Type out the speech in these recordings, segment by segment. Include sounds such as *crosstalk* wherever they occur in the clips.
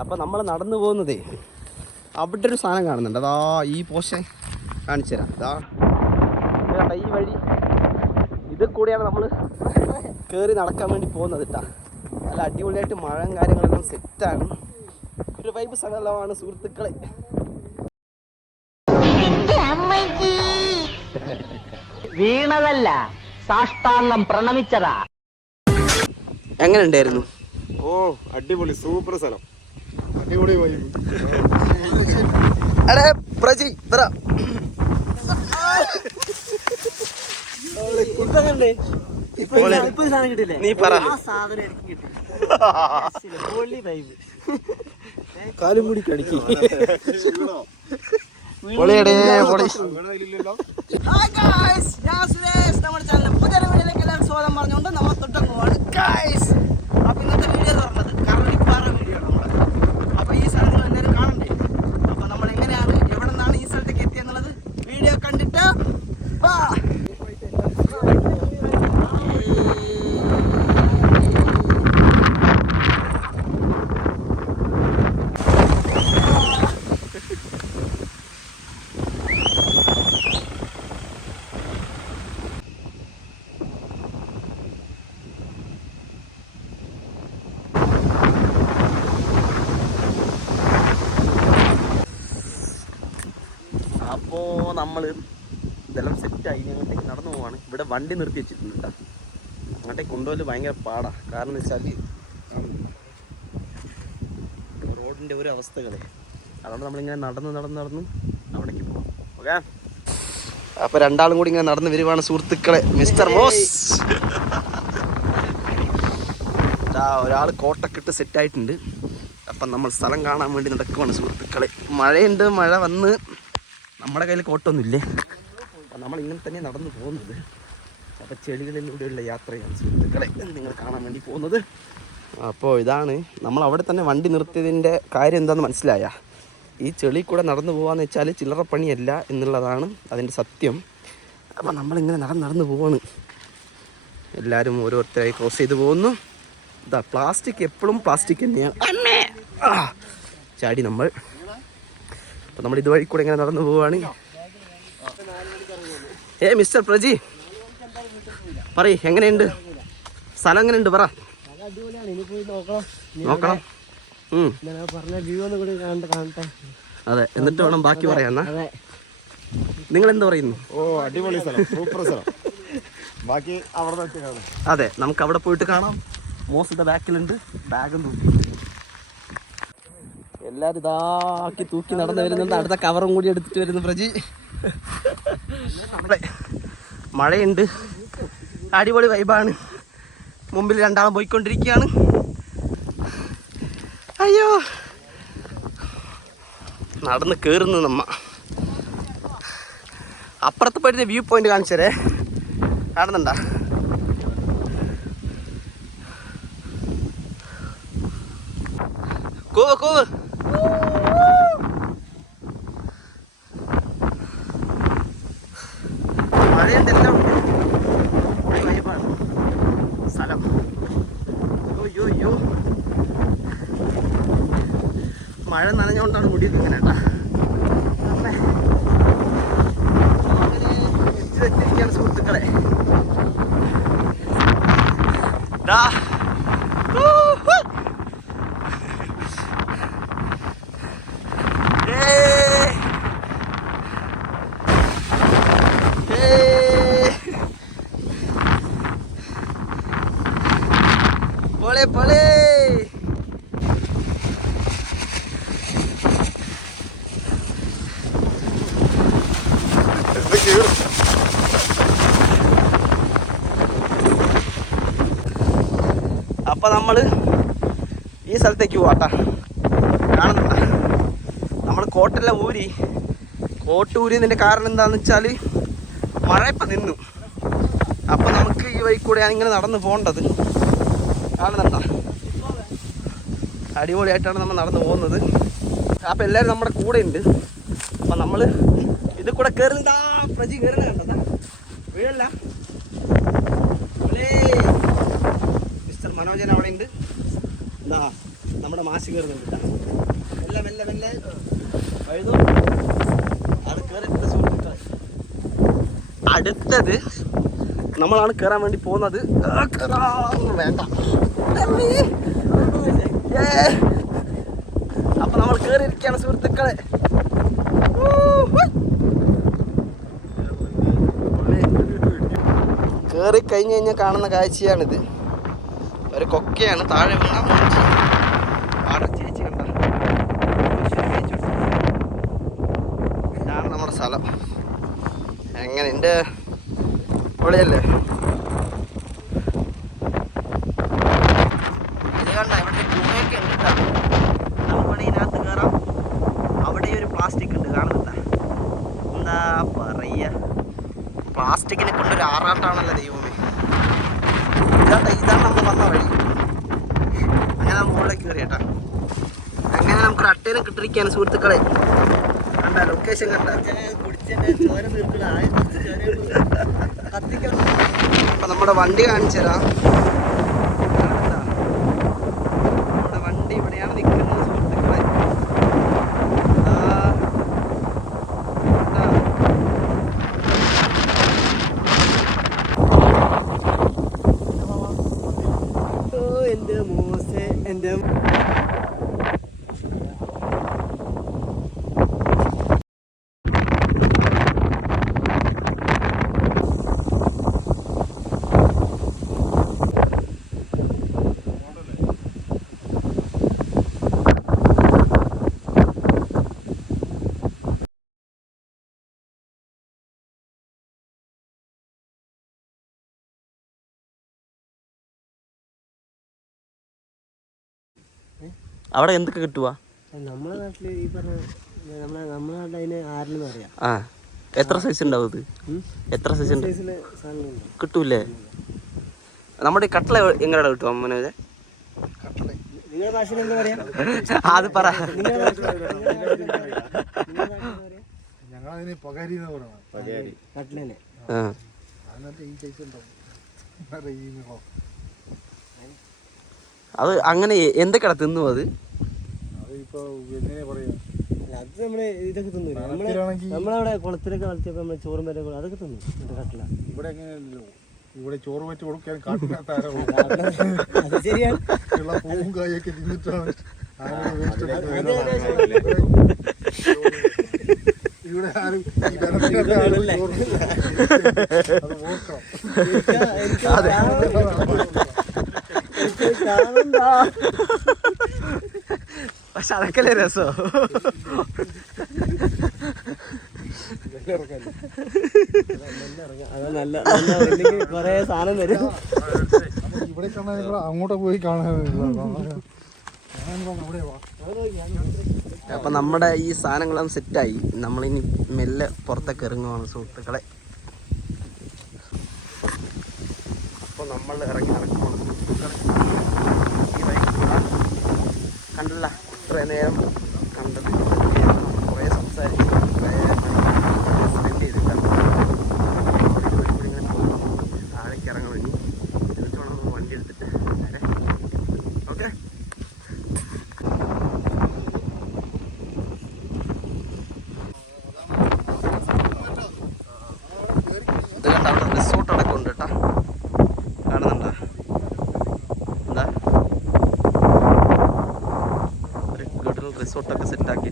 അപ്പോൾ നമ്മൾ നടന്നു പോകുന്നതേ അവിടെ ഒരു സാധനം കാണുന്നുണ്ട്. അതാ ഈ പോഷൻ കാണിച്ചു തരാം. അതാ ഇത് ഈ വഴി. ഇത് കൂടിയാണ് നമ്മൾ കയറി നടക്കാൻ വേണ്ടി പോകുന്നത് കേട്ടാ നല്ല അടിപൊളിയായിട്ട് മഴയും കാര്യങ്ങളെല്ലാം സെറ്റാണ് ഒരു വൈബ് സ്ഥലമാണ് സുഹൃത്തുക്കളെ. വീണതല്ല സാഷ്ടാംഗം പ്രണമിച്ചതാ. എങ്ങനെ ഉണ്ടായിരുന്നു? ഓ അടിപൊളി സൂപ്പർ സ്ഥലം. അടേ പ്രജി ഇത്ര നീ പറ. കാലും കൂടി കടിക്കി. പൊളിയടേ പൊളി. നമ്മുടെ ചാനൽ പുതിയ വീഡിയോയിലേക്ക് എല്ലാവരും സ്വാഗതം പറഞ്ഞുകൊണ്ട് നമ്മൾ തൊട്ടങ്ങ് പോവാണ്. ഗായ്സ് അപ്പൊ ഇന്നത്തെ വീഡിയോ എന്ന് പറഞ്ഞത് കറളിപ്പാറ വീഡിയോ ആണ് നമ്മൾ അപ്പൊ ഈ സ്ഥലം നിങ്ങൾ എന്തായാലും കാണണ്ടേ അപ്പൊ നമ്മൾ എങ്ങനെയാണ് എവിടെ നിന്നാണ് ഈ സ്ഥലത്തേക്ക് എത്തിയെന്നുള്ളത് വീഡിയോ കണ്ടിട്ട് വാ അപ്പോ നമ്മൾ ഇതെല്ലാം സെറ്റായി ഇനി അങ്ങോട്ടേക്ക് നടന്നു പോവാണ് ഇവിടെ വണ്ടി നിർത്തി വെച്ചിട്ടുണ്ട് കേട്ടോ. അങ്ങോട്ടേക്ക് കൊണ്ടുപോകൽ ഭയങ്കര പാടാ. കാരണം എന്ന് വെച്ചാൽ റോഡിന്റെ ഒരു അവസ്ഥകളെ. അതുകൊണ്ട് നമ്മളിങ്ങനെ നടന്ന് നടന്ന് നടന്ന് അവിടേക്ക് പോകാം ഓക്കെ അപ്പൊ രണ്ടാളും കൂടി ഇങ്ങനെ നടന്ന് വരുവാണ് സുഹൃത്തുക്കളെ മിസ്റ്റർ മോസ്. ഒരാൾ കോട്ടൊക്കെ ഇട്ട് സെറ്റായിട്ടുണ്ട് അപ്പം നമ്മൾ സ്ഥലം കാണാൻ വേണ്ടി നടക്കുവാണ് സുഹൃത്തുക്കളെ. മഴയുണ്ട് മഴ വന്ന്. നമ്മുടെ കയ്യിൽ കോട്ടൊന്നുമില്ലേ? അപ്പം നമ്മൾ ഇങ്ങനെ തന്നെ നടന്നു പോകുന്നത്. അപ്പം ചെളികളിലൂടെയുള്ള യാത്രയാണ് സുഹൃത്തുക്കളെ നിങ്ങൾ കാണാൻ വേണ്ടി പോകുന്നത്. അപ്പോൾ ഇതാണ് നമ്മൾ അവിടെ തന്നെ വണ്ടി നിർത്തിയതിന്റെ കാര്യം എന്താണെന്ന് മനസ്സിലായ? ഈ ചെളി കൂടെ നടന്നു പോകാന്ന് വെച്ചാൽ ചില്ലറ പണിയല്ല എന്നുള്ളതാണ് അതിന്റെ സത്യം. അപ്പം നമ്മളിങ്ങനെ നടന്ന് നടന്നു പോവാണ്. എല്ലാവരും ഓരോരുത്തരായി ക്രോസ് ചെയ്ത് പോകുന്നു. ഇതാ പ്ലാസ്റ്റിക് എപ്പോഴും പ്ലാസ്റ്റിക് തന്നെയാണ്! ചാടി നമ്മൾ. അപ്പം നമ്മൾ ഇതുവഴി കൂടെ ഇങ്ങനെ നടന്നു പോവുകയാണ് ഏ മിസ്റ്റർ പ്രജി പറയ് എങ്ങനെയുണ്ട്? സ്ഥലം എങ്ങനെയുണ്ട്? പറ. നോക്കണം. നോക്കണം ഞാൻ പറഞ്ഞ വ്യൂ ഒന്ന് കാണട്ടെ കാണട്ടെ അതെ എന്നിട്ട് വേണം ബാക്കി പറയാന്നാ അതെ. നിങ്ങൾ എന്ത് പറയുന്നു? ഓ അടിപൊളി സ്ഥലം. സൂപ്പർ സ്ഥലം. ബാക്കി അവിടെ അതെ നമുക്ക് അവിടെ പോയിട്ട് കാണാം. മോസിന്റെ ബാക്കിലുണ്ട്. ബാഗും തൂക്കി. എല്ലാരും ഇതാക്കി തൂക്കി നടന്നു വരുന്നുണ്ട്. അടുത്ത കവറും കൂടി എടുത്തിട്ട് വരുന്നു പ്രജി. അവിടെ മഴയുണ്ട്. അടിപൊളി വൈബാണ് മുമ്പിൽ രണ്ടാളും പോയിക്കൊണ്ടിരിക്കുകയാണ്. അയ്യോ. നടന്ന് കയറുന്നു നമ്മ. അപ്പുറത്ത് പോയിട്ട് വ്യൂ പോയിന്റ് കാണിച്ചരേ കാണുന്നുണ്ടാ കൂവ് കൂവ് മഴയെന്തെല്ലാം വൈബാണ് സ്ഥലം അയ്യോ അയ്യോ മഴ നനഞ്ഞുകൊണ്ടാണ് മുടി ഇങ്ങനെ സുഹൃത്തുക്കളെ ദാ. ഊ, ഹൂ. ഏയ്. ഏയ്. പൊളി പൊളി ഇത് കീറും അപ്പൊ നമ്മൾ ഈ സ്ഥലത്തേക്ക് പോവാട്ടാ. കാണുന്നുണ്ട? നമ്മൾ കോട്ടല്ല ഊരി കോട്ടൂരി ഊരിയതിന്റെ കാരണം എന്താന്ന് വെച്ചാൽ മഴ ഇപ്പൊ നിന്നു. അപ്പൊ നമുക്ക് ഈ വഴി കൂടെയാണ് ഇങ്ങനെ നടന്നു പോകേണ്ടത്. കാണുന്നുണ്ട? അടിപൊളിയായിട്ടാണ് നമ്മൾ നടന്നു പോകുന്നത്. അപ്പൊ എല്ലാവരും നമ്മുടെ കൂടെ ഉണ്ട്. അപ്പൊ നമ്മൾ ഇത് കൂടെ കയറുന്നതാ പ്രജി കയറുന്ന കണ്ടതാ വീഴല്ല മിസ്റ്റർ മനോജൻ അവിടെ ഉണ്ട്. എന്താ നമ്മുടെ മാസി കയറുന്നുണ്ട് കേട്ടോ. മെല്ലെ മെല്ലെ മെല്ലെ. വഴുതു. അത് കയറിയിട്ട് അടുത്തത് നമ്മളാണ് കയറാൻ വേണ്ടി പോകുന്നത്. വേണ്ട. അപ്പൊ നമ്മൾ കയറിയിരിക്കുകയാണ് സുഹൃത്തുക്കളെ. കയറി കഴിഞ്ഞ് കഴിഞ്ഞാൽ കാണുന്ന കാഴ്ചയാണിത്. ഒരു കൊക്കയാണ്. താഴെ വീണ മൂഞ്ചി ആടെ ചേച്ചി ഇതാണ് നമ്മുടെ സ്ഥലം. എങ്ങനെ? എന്റെ പൊളിയല്ലേ ഇത് കണ്ട ഇവിടെ ഗുഹയൊക്കെ ഉണ്ട് ട്ടാ. നമുക്ക് വേണമെങ്കിൽ ഇതിനകത്ത് കയറാം അവിടെ ഒരു പ്ലാസ്റ്റിക് ഉണ്ട് കാണുന്നുണ്ടാ എന്താ പറയുക പ്ലാസ്റ്റിക്കിനെ കൊണ്ടൊരു ആറാട്ടാണല്ലോ ദൈവമേ ഇതാണ്ട ഇതാണ് നമ്മൾ വന്ന വഴി അങ്ങനെ നമ്മൾ മുകളിലേക്ക് കയറിയട്ടാ അങ്ങനെ നമുക്കൊരു അട്ടേനെ കിട്ടിരിക്കുകയാണ് സുഹൃത്തുക്കളെ. കണ്ട ലൊക്കേഷൻ കണ്ട. അപ്പൊ നമ്മുടെ വണ്ടി കാണിച്ചു തരാം കാണുന്നുണ്ടാ? നമ്മുടെ വണ്ടി ഇവിടെയാണ് നിൽക്കുന്നത് സുഹൃത്തുക്കളെ ആ, കണ്ടാ? എന്റെ മോശെ എന്റെ അവിടെ എന്തൊക്കെ കിട്ടുക നമ്മളെ നാട്ടിൽ ഈ പറഞ്ഞ നമ്മളെ നമ്മളെ നാട്ടിൽ അതിന് ആരെന്ന് പറയാം. ആ എത്ര സൈസ് ഉണ്ടാവും ഇത്? എത്ര സൈസ് ഉണ്ട്? സൈസിൽ സാധനങ്ങളുണ്ട് കിട്ടൂലേ നമ്മുടെ ഈ കട്ടള എങ്ങനെയാണ് കിട്ടുക അമ്മനെ നിങ്ങളുടെ ഭാഷയിൽ എന്താ പറയാ? അത് പറ. നിങ്ങളുടെ നാട്ടിൽ നിങ്ങളുടെ നാട്ടിൽ എന്താ പറയാ? ഞങ്ങളതിന് പകരി എന്ന് പറയുന്നത് പകരി. ആ. അതിനകത്ത് ഈ സൈസ് ഉണ്ടാവും ഈ. അത് അങ്ങനെ എന്തൊക്കെയാണ് തിന്നു അത്? എങ്ങനെ പറയാ അല്ല, അത് നമ്മൾ ഇതൊക്കെ തിന്നു നമ്മളെ നമ്മളവിടെ കുളത്തിലൊക്കെ വളർത്തിയപ്പോ നമ്മൾ ചോറും വരെ അതൊക്കെ തിന്നു എന്നിട്ട് കട്ടില ഇവിടെ എങ്ങനെയല്ലോ ഇവിടെ ചോറ് വെച്ച് കൊടുക്കാൻ കാട്ടിനകത്ത് ആരോ അത് ശരിയാണ് ഉള്ള പൂവും കായൊക്കെ തിന്നിട്ടാണ് ആരും waste അത് എടുക്കുന്നത്. ഇവിടെ ആരും ഈ വെള്ളത്തിനകത്ത് ആരും ചോറ് അത് ഓർക്കണം എനിക്ക് എനിക്ക് എനിക്ക് കാണണ്ടാ. പക്ഷെ അതൊക്കെയല്ലേ രസോ കൊറേ സാധനം തരും അങ്ങോട്ട് പോയി കാണാൻ അപ്പൊ നമ്മുടെ ഈ സാധനങ്ങളും സെറ്റായി. നമ്മളിനി മെല്ലെ പുറത്തേക്ക് ഇറങ്ങുവാണ് സുഹൃത്തുക്കളെ. അപ്പോൾ നമ്മൾ ഇറങ്ങി നടക്കുമ്പോൾ. കണ്ടില്ല? ഇത്രയും നേരം കണ്ടത് ছোট্ট কাছে টাকি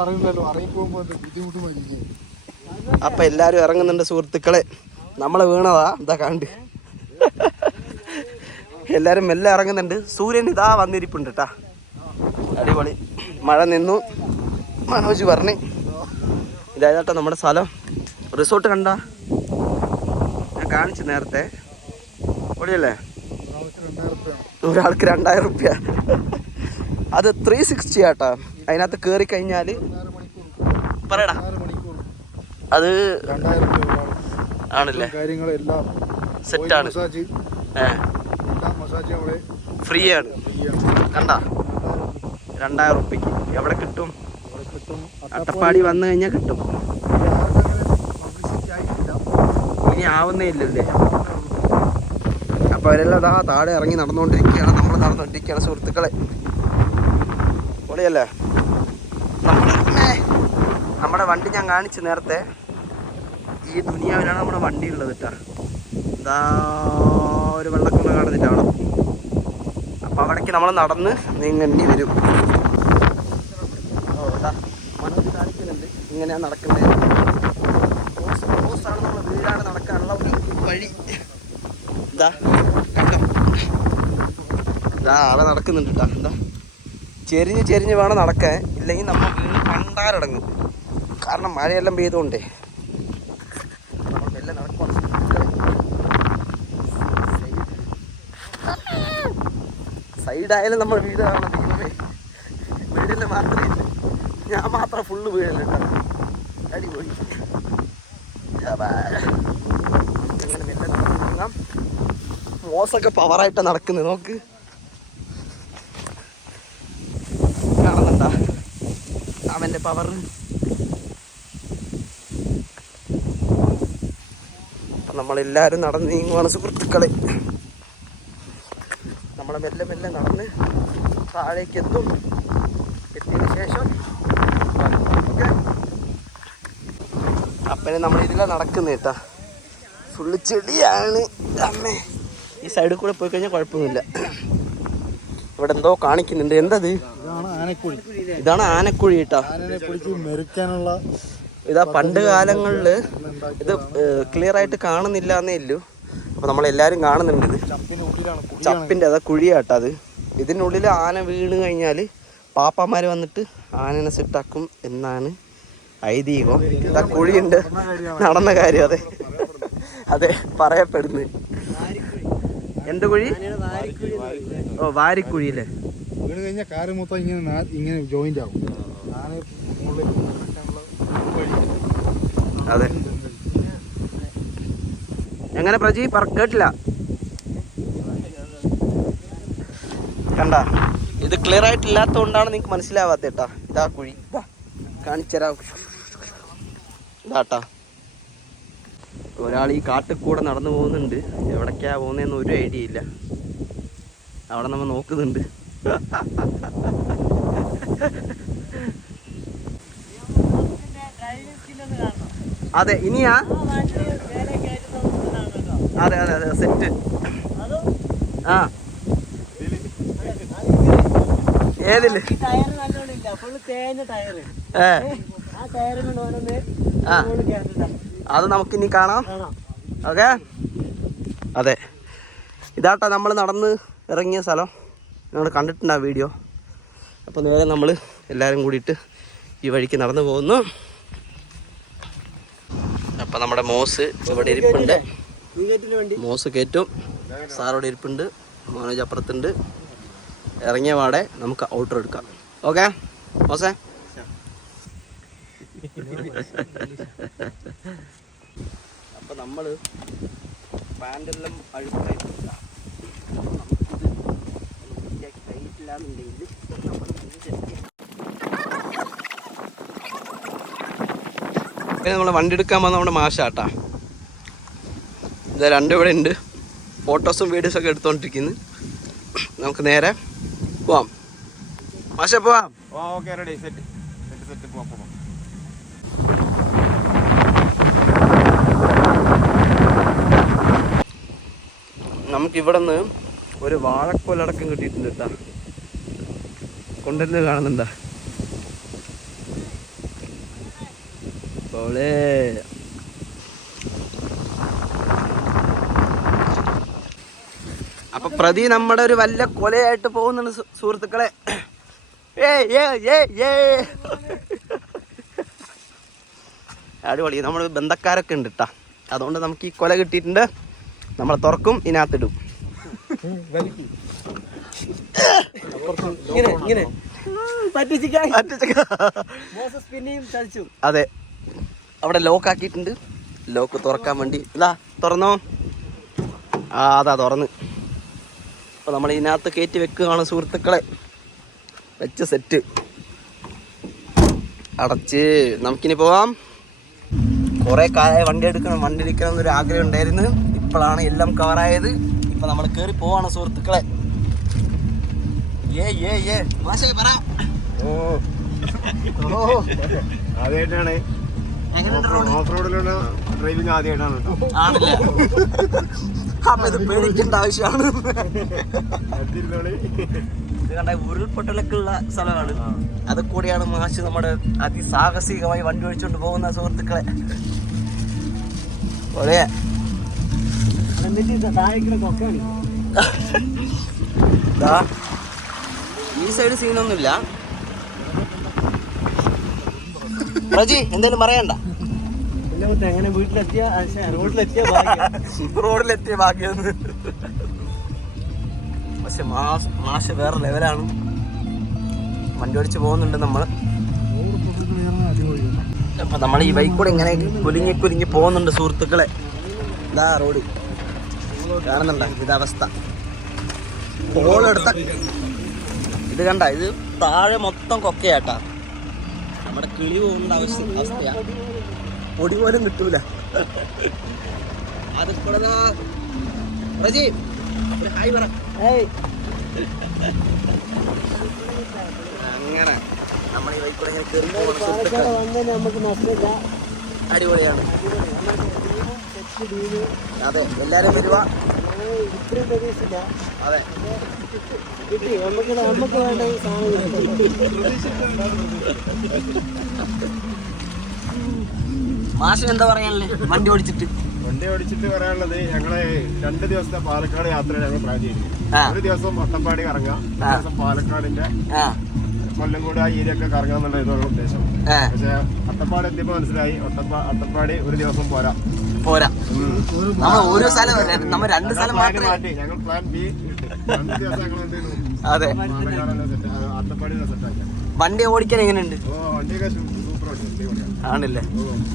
അറിയില്ലല്ലോ അപ്പൊ എല്ലാരും ഇറങ്ങുന്നുണ്ട് സുഹൃത്തുക്കളെ. നമ്മളെ വീണതാ ഇതാ കണ്ട്. എല്ലാരും മെല്ലെ ഇറങ്ങുന്നുണ്ട്. സൂര്യൻ ഇതാ വന്നിരിപ്പുണ്ട് കേട്ടാ അടിപൊളി. മഴ നിന്നു. മനോജ് പറഞ്ഞു. ഇതായതാട്ടോ നമ്മുടെ സ്ഥലം. റിസോർട്ട് കണ്ട? ഞാൻ കാണിച്ചു നേരത്തെ. പൊളിയല്ലേ? ഒരാൾക്ക് രണ്ടായിരം റുപ്യ അത് ത്രീ സിക്സ്റ്റി ആട്ടാ. അതിനകത്ത് കയറി കഴിഞ്ഞാൽ പറയടാ. അത് ആണല്ലേ? കാര്യങ്ങളെല്ലാം ആണ്. ഫ്രീ ആണ് കണ്ട? രണ്ടായിരം ഉറുപ്പിക്ക് എവിടെ കിട്ടും? അട്ടപ്പാടി വന്നു കഴിഞ്ഞാൽ കിട്ടും. ഇനി ആവുന്നേ ഇല്ലല്ലേ? അപ്പൊ അവരെല്ലാം അതാ താഴെ ഇറങ്ങി നടന്നുകൊണ്ടിരിക്കുകയാണ്. നമ്മൾ നടന്നുകൊണ്ടിരിക്കുകയാണ് സുഹൃത്തുക്കളെ. പൊളിയല്ലേ? ഏ, നമ്മുടെ വണ്ടി ഞാൻ കാണിച്ചു നേരത്തെ. ഈ ദുനിയാവിലാണ് നമ്മുടെ വണ്ടി ഉള്ളത് കേട്ടാ ഇതാ ഒരു വെള്ളക്കൊണ്ട കാണുന്നില്ല അവിടെ. അപ്പൊ അവിടേക്ക് നമ്മൾ നടന്ന് നീങ്ങേണ്ടി വരും. ഓ, ദാ, മനോജ് കാണിക്കുന്നുണ്ട്. ഇങ്ങനെയാ നടക്കുന്നത് ക്രോസ് ക്രോസ് ആണ് നമ്മുടെ വീടാണ് നടക്കാനുള്ള വഴി. ഇതാ കണ്ടോ? ഇതാ ആളെ നടക്കുന്നുണ്ട് കേട്ടോ എന്താ ചെരിഞ്ഞ് ചെരിഞ്ഞ് വേണം നടക്കാൻ. ഇല്ലെങ്കിൽ നമ്മൾ കണ്ടാലടങ്ങും കാരണം മഴയെല്ലാം പെയ്തുകൊണ്ടേ. സൈഡായാലും നമ്മൾ വീട് കാണണം ദൈവമേ. വീടിൽ മാത്രമേ ഞാൻ മാത്രം ഫുള്ള് കേട്ടോ. അടിപൊളി. അങ്ങനെ മെല്ലെ നടക്കാം മോസൊക്കെ പവറായിട്ട് നടക്കുന്നത് നോക്ക്. കാണുന്നുണ്ടാ? അവന്റെ പവർ അപ്പൊ നമ്മളെല്ലാരും നടന്ന് നീങ്ങുവാണ് സുഹൃത്തുക്കളെ. നമ്മളെ മെല്ലെ മെല്ലെ നടന്ന് താഴേക്ക് എത്തും. എത്തിയതിനു ശേഷം ഓക്കെ. അപ്പനെ നമ്മൾ ഇതിലാണ് നടക്കുന്നത് കേട്ടാ ഫുള്ള് ചെടിയാണ് അമ്മേ. ഈ സൈഡിൽ കൂടെ പോയി കഴിഞ്ഞാൽ കുഴപ്പമൊന്നുമില്ല. ഇവിടെ എന്തോ കാണിക്കുന്നുണ്ട്. എന്തത്? ഇതാണ് ആനക്കുഴി. ഇതാണ് ആനക്കുഴി കേട്ടാ മെരുക്കാനുള്ള ഇതാ പണ്ട് കാലങ്ങളിൽ ഇത് ക്ലിയർ ആയിട്ട് കാണുന്നില്ല എന്നേ ഇല്ലു അപ്പൊ നമ്മളെല്ലാരും കാണുന്നുണ്ട് ഇത്. ചപ്പിന്റെ അതാ കുഴിയാട്ടോ അത്. ഇതിനുള്ളിൽ ആന വീണ് കഴിഞ്ഞാൽ പാപ്പാമാര് വന്നിട്ട് ആനനെ സെറ്റാക്കും എന്നാണ് ഐതിഹ്യം. ഇതാ കുഴിയുണ്ട്. നടന്ന കാര്യം അതെ. അതെ പറയപ്പെടുന്നു എന്ത് കുഴി? ഓ വാരിക്കുഴി അല്ലേ? വീണ് കഴിഞ്ഞാൽ കാറ് മൊത്തം ഇങ്ങനെ ഇങ്ങനെ ജോയിന്റ് ആവും ആന മുകളിൽ മെരുക്കാനുള്ള വഴി അതെ. എങ്ങനെ പ്രജി? പറ കേട്ടില്ല. കണ്ട? ഇത് ക്ലിയർ ആയിട്ടില്ലാത്തതുകൊണ്ടാണ് നിങ്ങൾക്ക് മനസ്സിലാവാത്ത കേട്ടാ ഇതാ കുഴി. കാണിച്ചരാ ഇതാട്ടാ ഒരാൾ ഈ കാട്ടിൽ കൂടെ നടന്നു പോകുന്നുണ്ട്. എവിടേക്കാ പോകുന്നതെന്ന് ഒരു ഐഡിയ ഇല്ല. അവിടെ നമ്മൾ നോക്കുന്നുണ്ട്. *laughs* അതെ ഇനിയാ? അതെ അതെ അതെ സെറ്റ്. ആ. ഏതിൽ? അത് നമുക്ക് ഇനി കാണാം. ഓക്കെ? അതെ. ഇതാട്ടാ നമ്മൾ നടന്ന് ഇറങ്ങിയ സ്ഥലം. നിങ്ങൾ കണ്ടിട്ടുണ്ടാവും വീഡിയോ? അപ്പോൾ നേരെ നമ്മൾ എല്ലാവരും കൂടിയിട്ട് ഈ വഴിക്ക് നടന്നു പോകുന്നു. അപ്പോൾ നമ്മുടെ മോസ് ഇവിടെ ഇരിപ്പുണ്ട്. മോസ് കയറ്റും സാറോടെ ഇരിപ്പുണ്ട്. മനോജ് അപ്പുറത്തുണ്ട്. ഇറങ്ങിയ പാടെ നമുക്ക് ഔട്ടർ എടുക്കാം. ഓക്കെ? മോസേ? അപ്പൊ നമ്മൾ പാന്റെല്ലാം അഴുക്കായിട്ടില്ല. പിന്നെ നമ്മൾ വണ്ടി എടുക്കാൻ വന്ന നമ്മുടെ മാഷാട്ടാ. ഇത് രണ്ടും ഇവിടെ ഉണ്ട്. ഫോട്ടോസും വീഡിയോസും ഒക്കെ എടുത്തുകൊണ്ടിരിക്കുന്നു നമുക്ക് നേരെ പോവാം. മാഷ പോവാം. Okay ready set set set പോവാം പോവാം. നമുക്ക് ഇവിടെ നിന്ന് ഒരു വാഴക്കൊലടക്കം കിട്ടിയിട്ടുണ്ട് കേട്ടാ കൊണ്ടുവരുന്നത് കാണുന്നുണ്ടാ? പോളേ അപ്പൊ പ്രതി നമ്മുടെ ഒരു വല്ല കൊലയായിട്ട് പോകുന്നുണ്ട് സുഹൃത്തുക്കളെ. അടിപൊളി. നമ്മൾ ബന്ധക്കാരൊക്കെ ഉണ്ട് കേട്ടാ അതുകൊണ്ട് നമുക്ക് ഈ കൊല കിട്ടിയിട്ടുണ്ട്. നമ്മളെ തുറക്കും ഇതിനകത്തിടും. ഇങ്ങനെ ഇങ്ങനെ. പിന്നെയും ചതിച്ചു. അതെ. അവിടെ ലോക്ക് ആക്കിയിട്ടുണ്ട്. ലോക്ക് തുറക്കാൻ വേണ്ടി. ഇതാ തുറന്നോ? ആ അതാ തുറന്ന്. അപ്പോൾ നമ്മൾ ഇതിനകത്ത് കയറ്റി വെക്കുകയാണ് സുഹൃത്തുക്കളെ. വെച്ച സെറ്റ് അടച്ച്. നമുക്കിനി പോവാം. കുറേ കാലമായി വണ്ടി എടുക്കണം വണ്ടി എടുക്കണം എന്നൊരു ആഗ്രഹം ഉണ്ടായിരുന്നു. ഇപ്പോഴാണ് എല്ലാം കവറായത് ഇപ്പം നമ്മൾ കയറി പോവാണ് സുഹൃത്തുക്കളെ. ഏ ഏ ഏ പറ. ഓ. ഓ. റോഡ് ഓഫ് റോഡിലുള്ള ഡ്രൈവിംഗ് ആദ്യമായിട്ടാണ് കേട്ടോ. ആണല്ലേ? അപ്പൊ ഇത് പേടിക്കേണ്ട ആവശ്യമാണ്. ഇത് കണ്ട ഉരുൾപൊട്ടലൊക്കെ ഉള്ള സ്ഥലമാണ് അത് കൂടിയാണ് മാഷ് നമ്മുടെ അതിസാഹസികമായി വണ്ടി ഒഴിച്ചുകൊണ്ട് പോകുന്ന സുഹൃത്തുക്കളെ. ഈ സൈഡ് സീനൊന്നുമില്ല റജി എന്തേലും പറയണ്ട. എങ്ങനെ വീട്ടിലെത്തിയ? റോഡിലെത്തിയ. *laughs* റോഡിലെത്തിയ ഭാഗ്യം. പക്ഷെ മാഷ് മാഷ് വേറെ ലെവലാണ്. വണ്ടി ഓടിച്ച് പോകുന്നുണ്ട് നമ്മൾ അപ്പൊ നമ്മൾ ഈ ബൈക്ക് കൂടെ ഇങ്ങനെ കുലുങ്ങി കുലുങ്ങി പോകുന്നുണ്ട് സുഹൃത്തുക്കളെ. ഇതാ റോഡ്. കാണുന്നുണ്ട? ഇതവസ്ഥ എടുത്ത ഇത് കണ്ട ഇത് താഴെ മൊത്തം കൊക്കയാട്ടാ. നമ്മുടെ കിളി പോകേണ്ട അവസ്ഥ അവസ്ഥയാ. പൊടി പോലും കിട്ടൂല. അത് കൂടെ ദാ റജി ഒരു ഹായ് പറ. അങ്ങനെ നമ്മൾ ഈ ബൈക്ക് കൂടെ ഇങ്ങനെ കയറി പോകുന്ന പാലക്കാട് സുഹൃത്തുക്കളെ വന്നതിന് നമുക്ക് നഷ്ടമില്ല. അടിപൊളിയാണ്. അതെ എല്ലാരും ഞങ്ങൾ ഇത്രയും അതെ കിട്ടി നമുക്ക് നമുക്ക് വേണ്ട സാധനം എന്താ പറയാനല്ലേ വണ്ടി ഓടിച്ചിട്ട്. വണ്ടി ഓടിച്ചിട്ട് പറയാനുള്ളത് ഞങ്ങൾ രണ്ട് ദിവസത്തെ പാലക്കാട് യാത്ര ഞങ്ങൾ പ്ലാൻ ചെയ്തു. ഒരു ദിവസം മട്ടപ്പാടി കറങ്ങാം ഒരു ദിവസം പാലക്കാടിന്റെ കൊല്ലംകൂട് ആ ഏരിയ ഒക്കെ കറങ്ങാം എന്നുള്ള ഉദ്ദേശം. പക്ഷെ അട്ടപ്പാടി എത്തിയപ്പോ മനസ്സിലായി ഒട്ടപ്പാ അട്ടപ്പാടി ഒരു ദിവസം പോരാ. പോരാ. നമ്മൾ ഓരോ സ്ഥലം നമ്മൾ രണ്ട് സ്ഥലം മാത്രമേ അതെ. വണ്ടി ഓടിക്കാൻ എങ്ങനെയുണ്ട്? ആണല്ലേ?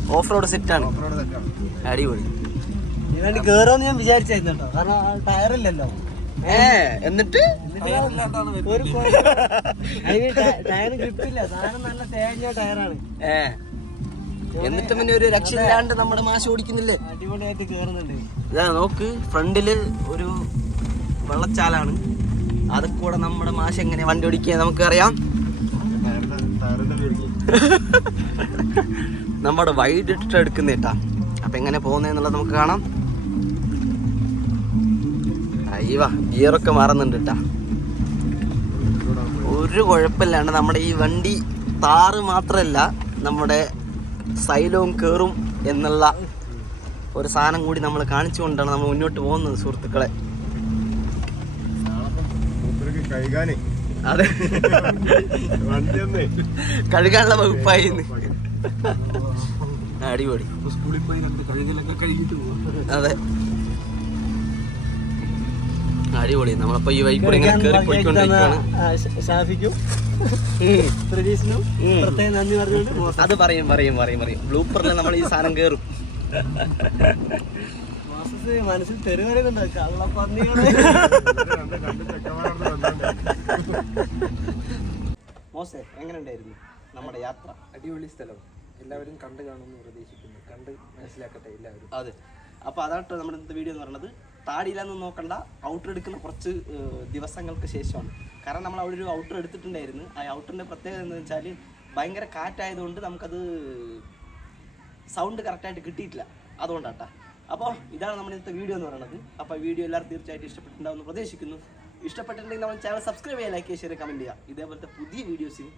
ഓഫ് റോഡ് സെറ്റ് ആണ്. ഓഫ് റോഡ് സെറ്റാണ് അടിപൊളി. വണ്ടി കേറുമെന്ന് ഞാൻ വിചാരിച്ചായിരുന്നു കേട്ടോ. കാരണം ടയറില്ലല്ലോ ഏ എന്നിട്ട്? ഒരു ടയർ കിട്ടില്ല സാധനം നല്ല തേഞ്ഞ ടയറാണ് ഏ. എന്നിട്ട് പിന്നെ ഒരു രക്ഷയില്ലാണ്ട് നമ്മുടെ മാഷ് ഓടിക്കുന്നില്ലേ? അടിപൊളിയായിട്ട് കേറുന്നുണ്ട്. ഇതാ നോക്ക് ഫ്രണ്ടിൽ ഒരു വെള്ളച്ചാലാണ്. അത് കൂടെ നമ്മുടെ മാഷ് എങ്ങനെ വണ്ടി ഓടിക്കുക നമുക്കറിയാം. *laughs* നമ്മുടെ വൈഡ് ഇട്ടിട്ട് എടുക്കുന്നേട്ടാ അപ്പൊ എങ്ങനെ പോകുന്നതെന്നുള്ളത് നമുക്ക് കാണാം. അയ്യവാ ഗിയറൊക്കെ മാറുന്നുണ്ട് കേട്ടാ ഒരു കുഴപ്പമില്ലാണ്ട് നമ്മുടെ ഈ വണ്ടി താറ് മാത്രമല്ല നമ്മുടെ സൈലവും കയറും എന്നുള്ള ഒരു സാധനം കൂടി നമ്മൾ കാണിച്ചുകൊണ്ടാണ് നമ്മൾ മുന്നോട്ട് പോകുന്നത് സുഹൃത്തുക്കളെ. അതെ. കഴുകാനുള്ള വകുപ്പായി അടിപൊളി. അതെ. അടിപൊളി. നമ്മളിപ്പോ ഈ വൈപ്പ് ഇങ്ങനെ കയറി പോയിക്കൊണ്ടിരിക്കുകയാണ് ഷാഫിക്കും. പ്രതീഷിനും. പ്രത്യേകം നന്ദി പറഞ്ഞുകൊണ്ട് അത് പറയും പറയും പറയും പറയും. ബ്ലൂപ്പറിൽ നമ്മൾ ഈ സാധനം കയറും മോസസ് മനസ്സിൽ തെരുവരെ മോശം എങ്ങനെ ഉണ്ടായിരുന്നു നമ്മുടെ യാത്ര? അടിപൊളി സ്ഥലം. എല്ലാവരും കണ്ടു കാണുമെന്ന് പ്രതീക്ഷിക്കുന്നു. കണ്ട് മനസ്സിലാക്കട്ടെ എല്ലാവരും. അതെ. അപ്പോൾ അതാട്ടോ നമ്മുടെ ഇന്നത്തെ വീഡിയോ എന്ന് പറയുന്നത്. താടിയിലൊന്നും നോക്കണ്ട. ഔട്ടർ എടുക്കുന്ന കുറച്ച് ദിവസങ്ങൾക്ക് ശേഷമാണ്. കാരണം നമ്മൾ അവിടെ ഒരു ഔട്ടർ എടുത്തിട്ടുണ്ടായിരുന്നു. ആ ഔട്ടറിന്റെ പ്രത്യേകത എന്ന് വെച്ചാൽ ഭയങ്കര കാറ്റായതുകൊണ്ട് നമുക്കത് സൗണ്ട് കറക്റ്റായിട്ട് കിട്ടിയിട്ടില്ല. അതുകൊണ്ടാട്ടാ. അപ്പോൾ ഇതാണ് നമ്മുടെ ഇന്നത്തെ വീഡിയോ എന്ന് പറയുന്നത്. അപ്പോൾ വീഡിയോ എല്ലാവരും തീർച്ചയായിട്ടും ഇഷ്ടപ്പെട്ടിട്ടുണ്ടാവും എന്ന് പ്രതീക്ഷിക്കുന്നു. ഇഷ്ടപ്പെട്ടിട്ടുണ്ടെങ്കിൽ നമ്മൾ ചാനൽ സബ്സ്ക്രൈബ് ചെയ്യുക ലൈക്ക് ഷെയർ കമന്റ് ചെയ്യുക. ഇതേപോലത്തെ പുതിയ വീഡിയോസിന്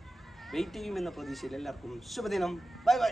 വെയിറ്റ് ചെയ്യുമെന്ന പ്രതീക്ഷയിൽ എല്ലാവർക്കും ശുഭദിനം. Bye bye